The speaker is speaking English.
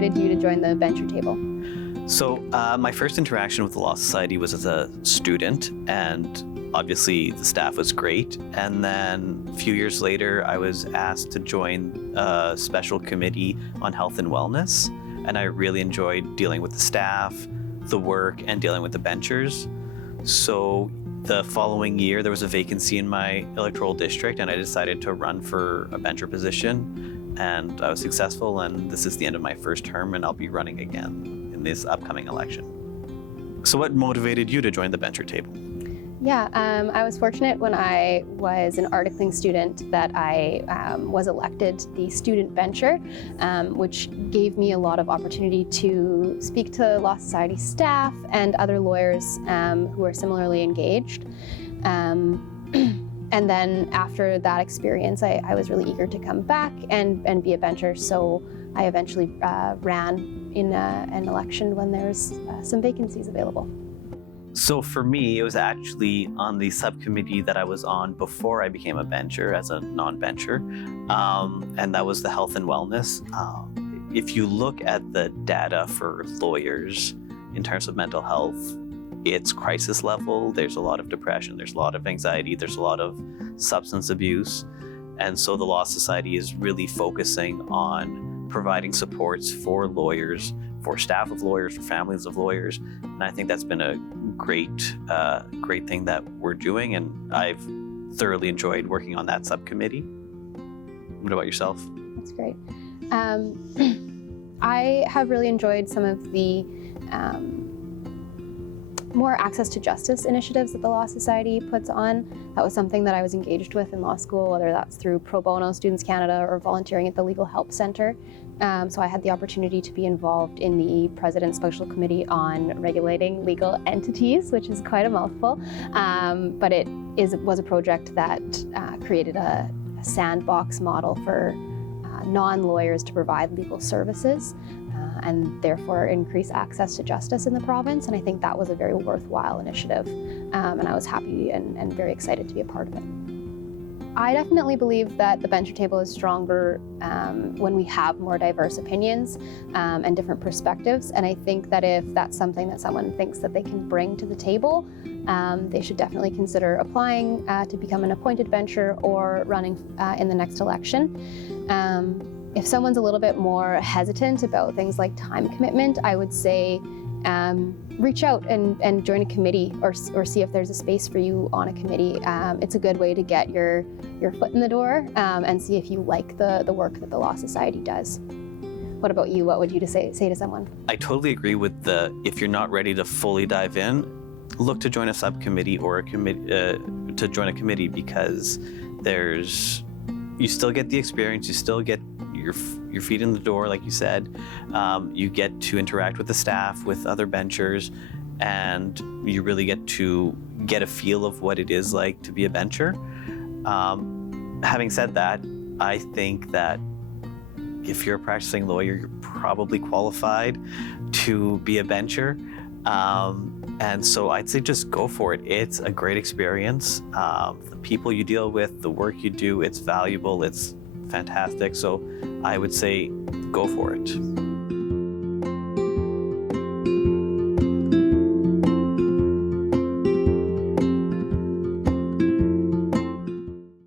motivated you to join the Bencher table? So my first interaction with the Law Society was as a student, and obviously the staff was great. And then a few years later, I was asked to join a special committee on health and wellness. And I really enjoyed dealing with the staff, the work, and dealing with the benchers. So the following year, there was a vacancy in my electoral district, and I decided to run for a bencher position. And I was successful, and this is the end of my first term, and I'll be running again in this upcoming election. So what motivated you to join the bencher table? Yeah, I was fortunate when I was an articling student that I was elected the student bencher, which gave me a lot of opportunity to speak to Law Society staff and other lawyers who are similarly engaged. And then after that experience, I was really eager to come back and be a bencher, so I eventually ran in an election when there's some vacancies available. So for me, it was actually on the subcommittee that I was on before I became a bencher as a non-bencher, and that was the health and wellness. If you look at the data for lawyers in terms of mental health, it's crisis level. There's a lot of depression, there's a lot of anxiety, there's a lot of substance abuse. And so the Law Society is really focusing on providing supports for lawyers, for staff of lawyers, for families of lawyers. And I think that's been a great thing that we're doing, and I've thoroughly enjoyed working on that subcommittee. What about yourself? That's great. I have really enjoyed some of the more access to justice initiatives that the Law Society puts on. That was something that I was engaged with in law school, whether that's through Pro Bono Students Canada or volunteering at the Legal Help Centre. So I had the opportunity to be involved in the President's Special Committee on Regulating Legal Entities, which is quite a mouthful, but it was a project that created a sandbox model for non-lawyers to provide legal services and therefore increase access to justice in the province. And I think that was a very worthwhile initiative, and I was happy and very excited to be a part of it. I definitely believe that the bencher table is stronger when we have more diverse opinions and different perspectives. And I think that if that's something that someone thinks that they can bring to the table, they should definitely consider applying to become an appointed bencher or running in the next election. If someone's a little bit more hesitant about things like time commitment, I would say reach out and join a committee or see if there's a space for you on a committee. It's a good way to get your foot in the door and see if you like the work that the Law Society does. What about you? What would you say to someone? I totally agree with if you're not ready to fully dive in, look to join a subcommittee or to join a committee, because you still get the experience, you still get your feet in the door, like you said. You get to interact with the staff, with other benchers, and you really get to get a feel of what it is like to be a bencher. Having said that, I think that if you're a practicing lawyer, you're probably qualified to be a bencher. And so I'd say just go for it. It's a great experience. The people you deal with, the work you do, it's valuable, it's fantastic. So I would say go for it.